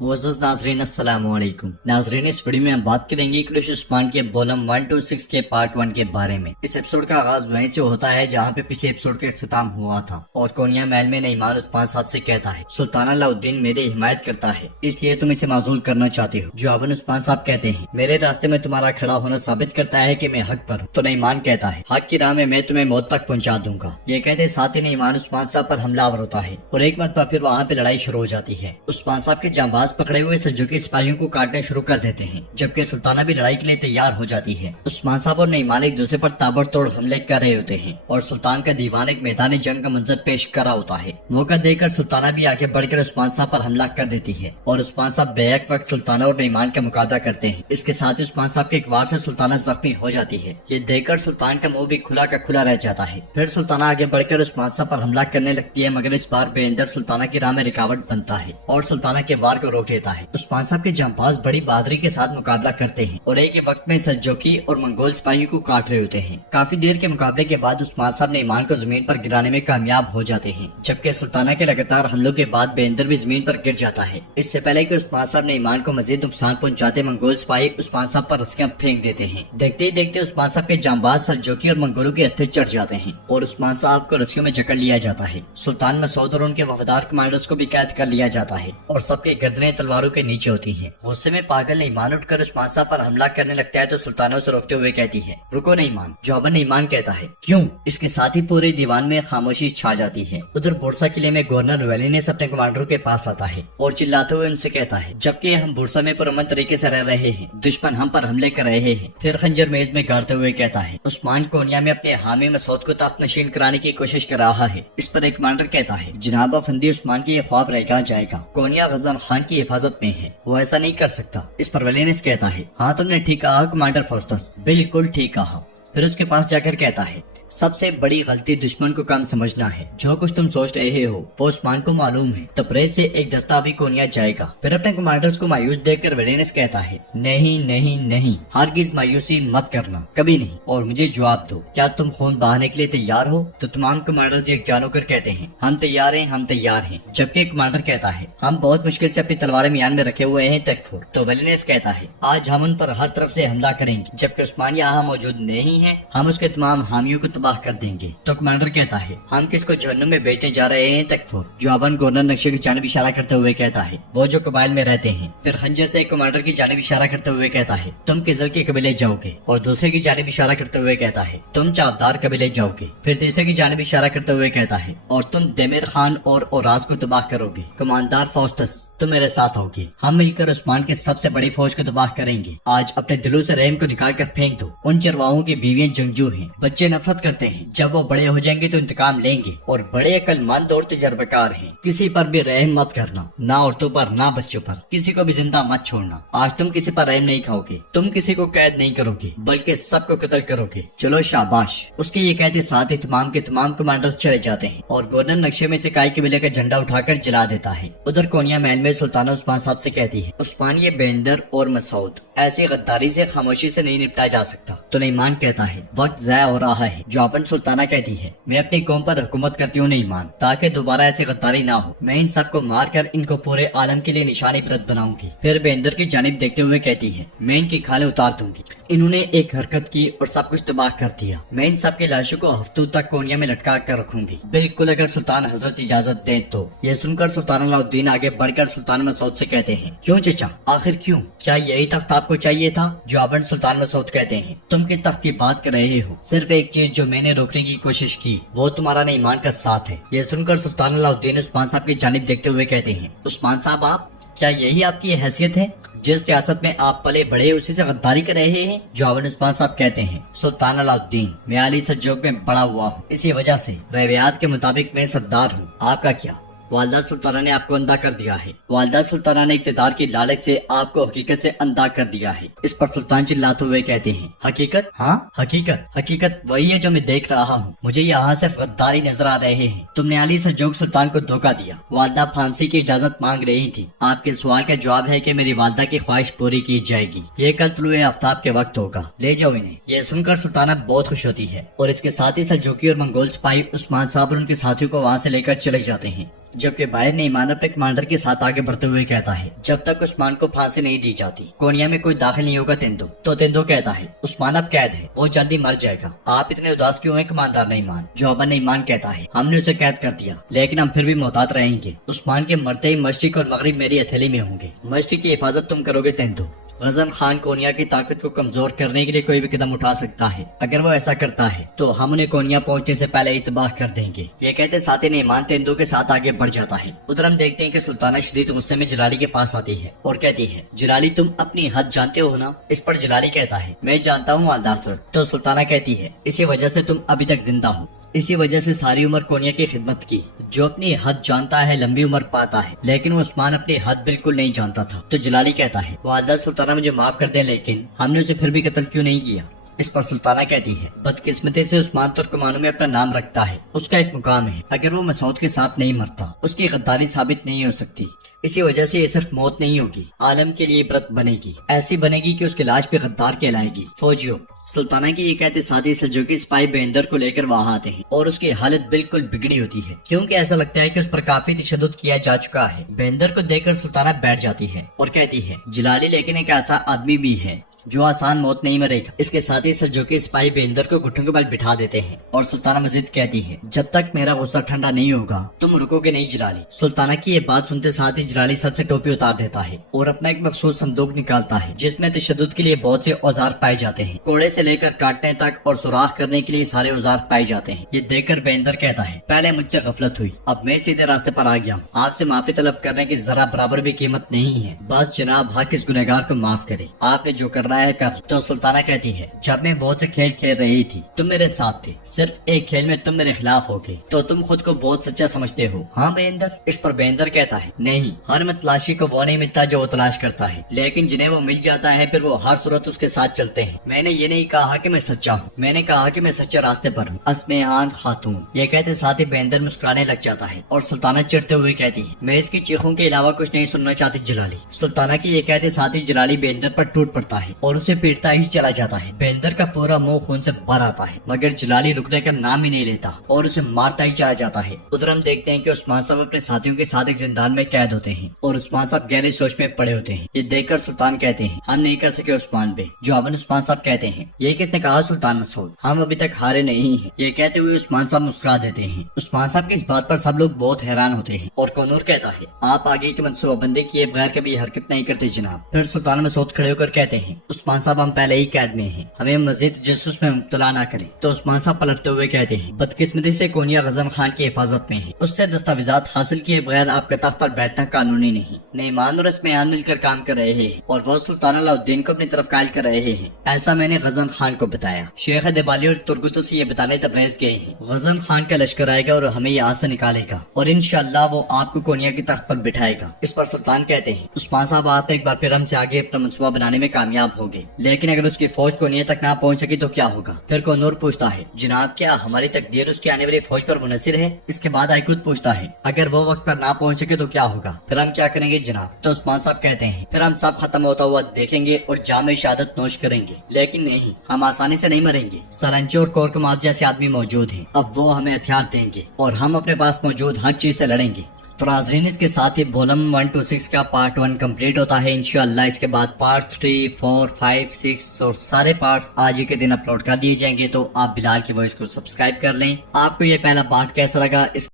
मुअज़्ज़ज़ नाज़रीन अस्सलाम वालेकुम। नाज़रीन, इस वीडियो में हम बात करेंगे क्लश उस्मान के वॉल्यूम 126 के पार्ट 1 के बारे में। इस एपिसोड का आगाज वहीं से होता है जहाँ पे पिछले एपिसोड का इख्तिताम हुआ था और कोनिया महल में नईमान उस्मान साहब से कहता है, सुल्तान अलाउद्दीन मेरी हिमायत करता है, इसलिए तुम इसे माजूल करना चाहते हो। जवाबन उस्मान साहब कहते हैं, मेरे रास्ते में तुम्हारा खड़ा होना साबित करता है कि मैं हक पर हूँ। तो नईमान कहता है, हक की राह में मैं तुम्हें मौत तक पहुँचा दूंगा। ये कहते साथ ही नईमान उस्मान साहब पर हमलावर होता है और एक मरतबा फिर वहाँ पे लड़ाई शुरू हो जाती है। उस्मान साहब के जांबाज पकड़े हुए सल्जूकी सिपाहियों को काटने शुरू कर देते हैं, जबकि सुल्ताना भी लड़ाई के लिए तैयार हो जाती है। उस्मान साहब और नईमान एक दूसरे पर ताबड़तोड़ हमले कर रहे होते हैं और सुल्तान का दीवान एक मैदान जंग का मंजर पेश कर रहा होता है। मौका देकर सुल्ताना भी आगे बढ़कर उस्मान साहब पर हमला कर देती है और उस्मान साहब बेहक वक्त सुल्ताना और नईमान का मुकाबला करते हैं। इसके साथ ही उस्मान साहब के एक वार से सुल्ताना जख्मी हो जाती है। ये देखकर सुल्तान का मुंह भी खुला का खुला रह जाता है। फिर सुल्ताना आगे बढ़कर उस्मान साहब पर हमला करने लगती है, मगर इस बार बेंदर सुल्ताना की राह में रुकावट बनता है और सुल्ताना के वार को रोक देता है। उस्मान साहब के जांबाज बड़ी बहादुरी के साथ मुकाबला करते हैं और एक ही वक्त में सल्जूकी और मंगोल सिपाहियों को काट रहे होते हैं। काफी देर के मुकाबले के बाद उस्मान साहब नईमान को जमीन पर गिराने में कामयाब हो जाते हैं, जबकि सुल्ताना के लगातार हमलों के बाद बेंदर भी जमीन पर गिर जाता है। इससे पहले कि उस्मान साहब नईमान को मजीद नुकसान पहुंचाते, मंगोल सिपाही उस्मान साहब पर रस्सियां फेंक देते हैं। देखते ही देखते उस्मान साहब के जांबाज सल्जूकी और मंगोलों के हत्थे चढ़ जाते हैं और उस्मान साहब को रस्सियों में जकड़ लिया जाता है। सुल्तान मसूद और उनके वफादार कमांडर्स को भी कैद कर लिया जाता है और सबके गर्दनें तलवारों के नीचे होती है। गुस्से में पागल नईमान उठकर उस्मान साहब पर हमला करने लगता है तो सुल्ताना उसे रोकते हुए कहती है, रुको नईमान। जवाबन नईमान कहता है, क्यों? इसके साथ ही पूरे दीवान में खामोशी छा जाती है। उधर बुरसा किले में गवर्नर वेलिनेस अपने कमांडरों के पास आता है और चिल्लाते हुए उनसे कहता है, जबकि हम बुरसा में पुरअमन तरीके से रह रहे हैं, दुश्मन हम पर हमले कर रहे हैं। फिर खंजर मेज में गाड़ते हुए कहता है, उस्मान कोनिया में अपने हामी मसूद को तख्त नशीन कराने की कोशिश कर रहा है। इस पर एक कमांडर कहता है, जनाब अफंदी उस्मान की ये ख्वाब रह जाएगा, कोनिया गजनन खान की हिफाजत में है, वो ऐसा नहीं कर सकता। इस पर वेलिनेस कहता है, हाँ तुमने ठीक कहा कमांडर फौस्टस, बिल्कुल ठीक कहा। फिर उसके पास जाकर कहता है, सबसे बड़ी गलती दुश्मन को कम समझना है। जो कुछ तुम सोच रहे हो वो उस्मान को मालूम है। तबरेज से एक दस्ता भी कोनिया जाएगा। फिर अपने कमांडर्स को मायूस देखकर वेलिनेस कहता है, नहीं नहीं नहीं, हरगिज मायूसी मत करना, कभी नहीं। और मुझे जवाब दो, क्या तुम खून बहाने के लिए तैयार हो? तो तमाम कमांडर्स एक जान होकर कहते हैं, हम तैयार हैं, हम तैयार हैं। जबकि कमांडर कहता है, हम बहुत मुश्किल से अपनी तलवारें म्यान में रखे हुए हैं तकफुर। तो वेलिनेस कहता है, आज हम उन पर हर तरफ से हमला करेंगे, जबकि उस्मान यहाँ मौजूद नहीं है, हम उसके तमाम हामियों को तबाह कर देंगे। तो कमांडर कहता है, हम किसको जहन्नुम में बेचने जा रहे हैं तकफुर? जवाबन गवर्नर नक्शे की जानिब इशारा करते हुए कहता है, वो जो कबाइल में रहते हैं। फिर खंजर से कमांडर की जानिब इशारा करते हुए कहता है, तुम किजल के कबीले जाओगे। और दूसरे की जानिब इशारा करते हुए कहता है, तुम चावदार कबीले जाओगे। फिर तीसरे की जानिब इशारा करते हुए कहता है, और तुम देमिर खान और ओराज को तबाह करोगे। कमांडर फौस्टस, तुम मेरे साथ होगे, हम मिलकर उस्मान की सबसे बड़ी फौज को तबाह करेंगे। आज अपने दिलों से रहम को निकाल कर फेंक दो। उन चरवाहों की बीवियां जंगजू हैं, बच्चे नफरत करते हैं, जब वो बड़े हो जाएंगे तो इंतकाम लेंगे। और बड़े अक्लमंद और तजर्बेकार हैं, किसी पर भी रहम मत करना, ना औरतों पर ना बच्चों पर, किसी को भी जिंदा मत छोड़ना। आज तुम किसी पर रहम नहीं खाओगे, तुम किसी को कैद नहीं करोगे, बल्कि सबको कत्ल करोगे। चलो शाबाश। उसके ये कहते साथ ही तमाम के तमाम कमांडर्स चले जाते हैं और गवर्नर नक्शे में से काय कबीले का झंडा उठाकर जला देता है। उधर कोनिया महल में सुल्ताना उस्मान साहब से कहती है, उस्मान ये बेंदर और मसूद ऐसी गद्दारी से खामोशी से नहीं निपटा जा सकता। तो नईमान कहता है, वक्त ज़ाया हो रहा है। जवाबन सुल्ताना कहती है, मैं अपनी कौम पर हुकूमत करती हूँ नईमान, ताकि दोबारा ऐसी गद्दारी ना हो। मैं इन सबको मार कर इनको पूरे आलम के लिए निशान इबरत बनाऊंगी। फिर बेंदर की जानिब देखते हुए कहती है, मैं इनकी खालें उतार दूंगी। इन्होंने एक हरकत की और सब कुछ तबाह कर दिया। मैं इन सब के लाशों को हफ्तों तक कोनिया में लटका कर रखूंगी, बिल्कुल अगर सुल्तान हजरत इजाजत दे तो। यह सुनकर सुल्तान अलाउद्दीन आगे बढ़कर सुल्तान मसूद से कहते हैं, क्यों चचा, आखिर क्यों? क्या यही तख्त आपको चाहिए था? जवाबन सुल्तान मसूद कहते हैं, तुम किस तख्त की बात कर रहे हो? सिर्फ एक चीज जो मैंने रोकने की कोशिश की, वो तुम्हारा नईमान का साथ है। ये सुनकर सुल्तान अलाउद्दीन उस्मान साहब की जानिब देखते हुए कहते हैं, उस्मान साहब आप, क्या यही आपकी हैसियत है? जिस रियासत में आप पले बड़े उसी से गद्दारी कर रहे हैं? जवाबन उस्मान साहब कहते हैं, सुल्तान अलाउद्दीन, मैं अली सज्जोग में बड़ा हुआ हूँ, इसी वजह से रवायात के मुताबिक मैं सरदार हूँ। आपका क्या? वालदा सुल्ताना ने आपको अंधा कर दिया है। वालदा सुल्ताना ने इक़्तिदार की लालच से आपको हकीकत से अंधा कर दिया है। इस पर सुल्तान चिल्लाते हुए कहते हैं, हकीकत? हाँ हकीकत, हकीकत वही है जो मैं देख रहा हूँ। मुझे यहाँ सिर्फ गद्दारी नजर आ रहे हैं। तुमने अली सज्जोग सुल्तान को धोखा दिया। वालदा फांसी की इजाजत मांग रही थी। आपके सवाल का जवाब है कि मेरी वालदा की ख्वाहिश पूरी की जाएगी। ये कल तुलुए आफ्ताब के वक्त होगा, ले जाओ इन्हें। ये सुनकर सुल्ताना बहुत खुश होती है और इसके साथ ही सल्जूकी और मंगोल सिपाही उस्मान साहब और उनके साथियों को वहाँ से लेकर चले जाते हैं। जबकि बाहर ने ईमान अपने कमांडर के साथ आगे बढ़ते हुए कहता है जब तक उस्मान को फांसी नहीं दी जाती कोनिया में कोई दाखिल नहीं होगा तेंदो। तो तेंदो कहता है उस्मान अब कैद है, वो जल्दी मर जाएगा, आप इतने उदास क्यों हैं कमांडर नईमान। जवाबन नईमान कहता है हमने उसे कैद कर दिया लेकिन हम फिर भी मोहतात रहेंगे। उस्मान के मरते ही मशरिक और मगरिब मेरी हथेली में होंगे, मशरिक की हिफाजत तुम करोगे तेंदो। गजन खान कोनिया की ताकत को कमजोर करने के लिए कोई भी कदम उठा सकता है, अगर वो ऐसा करता है तो हम उन्हें कोनिया पहुंचने से पहले ही तबाह कर देंगे। ये कहते साथ ही नईमान तेंदो के साथ आगे बढ़ जाता है। उधर हम देखते हैं कि सुल्ताना शदीद गुस्से में जलाली के पास आती है और कहती है जलाली तुम अपनी हद जानते हो ना। इस पर जलाली कहता है मैं जानता हूँ वालिदा हज़रत। तो सुल्ताना कहती है इसी वजह से तुम अभी तक जिंदा हो, इसी वजह से सारी उम्र कोनिया की खिदमत की। जो अपनी हद जानता है लंबी उम्र पाता है, लेकिन वो उस्मान अपनी हद बिल्कुल नहीं जानता था। तो जलाली कहता है वालिदा सुल्ताना मुझे माफ कर दे, लेकिन हमने उसे फिर भी कत्ल क्यों नहीं किया। इस पर सुल्ताना कहती है बदकिस्मती से उस्मान तुर्कमानों में अपना नाम रखता है, उसका एक मुकाम है, अगर वो मसूद के साथ नहीं मरता उसकी गद्दारी साबित नहीं हो सकती। इसी वजह से ये सिर्फ मौत नहीं होगी, आलम के लिए इबरत बनेगी, ऐसी बनेगी कि उसकी लाश पे गद्दार कहलाएगी। फौजियों सुल्ताना की ये कहते साथ ही सल्जूकी सिपाही बेंदर को लेकर वहाँ आते हैं और उसकी हालत बिल्कुल बिगड़ी होती है, क्योंकि ऐसा लगता है कि उस पर काफी तशद्दुद किया जा चुका है। बेंदर को देखकर सुल्ताना बैठ जाती है और कहती है जलाली लेकिन एक ऐसा आदमी भी है जो आसान मौत नहीं मरेगा। इसके साथ ही सल्जूकी सिपाही बेंदर को घुटनों के बल बिठा देते हैं और सुल्ताना मजीद कहती है जब तक मेरा गुस्सा ठंडा नहीं होगा तुम रुकोगे नहीं जलाली। सुल्ताना की ये बात सुनते साथ ही जलाली सर से टोपी उतार देता है और अपना एक मखसूस संदूक निकालता है जिसमें तशद्दुद के लिए बहुत से औजार पाए जाते हैं, कोड़े से लेकर काटने तक और सुराख करने के लिए सारे औजार पाए जाते हैं। ये देखकर बेंदर कहता है पहले मुझसे गफलत हुई, अब मैं सीधे रास्ते पर आ गया हूँ, आपसे माफी तलब करने की जरा बराबर भी कीमत नहीं है, बस जनाब हक इस गुनहगार को माफ करे, आपने जो करना है कर। तो सुल्ताना कहती है जब मैं बहुत से खेल खेल रही थी तुम मेरे साथ थे, सिर्फ एक खेल में तुम मेरे खिलाफ हो गए, तो तुम खुद को बहुत सच्चा समझते हो हाँ बेंदर। इस पर बेंदर कहता है नहीं, हर मतलाशी को वो नहीं मिलता जो वो तलाश करता है, लेकिन जिन्हें वो मिल जाता है फिर वो हर सूरत उसके साथ चलते हैं। मैंने ये नहीं कहा कि मैं सच्चा हूँ, मैंने कहा कि मैं सच्चे रास्ते पर हूँ। अस्मेहान खातून। ये कहते साथ ही बेंदर मुस्कुराने लग जाता है और सुल्ताना चिढ़ते हुए कहती है मैं इसकी चीखों के अलावा कुछ नहीं सुनना चाहती जलाली। सुल्ताना की ये कहते साथ ही जलाली बेंदर पर टूट पड़ता है और उसे पीटता ही चला जाता है। बेंदर का पूरा मुंह खून से भर आता है, मगर जलाली रुकने का नाम ही नहीं लेता और उसे मारता ही चला जाता है। उधर हम देखते हैं कि उस्मान साहब अपने साथियों के साथ एक जिंदान में कैद होते हैं और उस्मान साहब गहरी सोच में पड़े होते हैं। ये देखकर सुल्तान कहते हैं हम नहीं कर सके उस्मान बे। जवाबन उस्मान साहब कहते हैं ये किसने कहा सुल्तान मसूद, हम अभी तक हारे नहीं हैं। ये कहते हुए उस्मान साहब मुस्कुरा देते हैं। उस्मान साहब की इस बात पर सब लोग बहुत हैरान होते हैं और कौनूर कहता है आप आगे की मनसूबाबंदी किए बगैर कभी हरकत नहीं करते जनाब। फिर सुल्तान मसूद खड़े होकर कहते हैं उस्मान साहब हम पहले ही कैद में हैं, हमें मजीद जसूस में मुब्तला ना करें। तो उस्मान साहब पलटते हुए कहते हैं बदकिस्मती से कोनिया गजन खान की हिफाजत में है, उससे दस्तावेजात हासिल किए बगैर आपके तख्त पर बैठना कानूनी नहीं। नईमान और अस्मेहान मिलकर काम कर रहे हैं और वो सुल्तान अलाउद्दीन को अपनी तरफ कायल कर रहे हैं, ऐसा मैंने गजन खान को बताया। शेख दिबाली और तुर्गुतों से ये बताने तबरेज गए हैं गजन खान का लश्कर आएगा और हमें यहाँ से निकालेगा और इंशाअल्लाह वो आपको कोनिया की तख्त पर बिठाएगा। इस पर सुल्तान कहते हैं उस्मान साहब आप एक बार फिर हमसे आगे अपना मंसूबा बनाने में कामयाब होंगे, लेकिन अगर उसकी फौज कोनिया तक ना पहुंच सकी तो क्या होगा। फिर कौनूर पूछता है जनाब क्या हमारी तकदीर उसकी आने वाली फौज पर मुनसिर है। इसके बाद आइकुद पूछता है अगर वो वक्त पर ना पहुंच सके तो क्या होगा, फिर हम क्या करेंगे जनाब। तो उस्मान साहब कहते हैं फिर हम सब खत्म होता हुआ देखेंगे और जामे शहादत नोश करेंगे, लेकिन नहीं हम आसानी से नहीं मरेंगे। सलंचो और कोरकमास जैसे आदमी मौजूद हैं, अब वो हमें हथियार देंगे और हम अपने पास मौजूद हर चीज से लड़ेंगे। तो नाज़रीन इसके साथ ही वॉल्यूम 126 का पार्ट 1 कंप्लीट होता है। इंशाअल्लाह इसके बाद पार्ट 3, 4, 5, 6 और सारे पार्ट्स आज ही के दिन अपलोड कर दिए जाएंगे। तो आप बिलाल की वॉइस को सब्सक्राइब कर लें। आपको ये पहला पार्ट कैसा लगा इस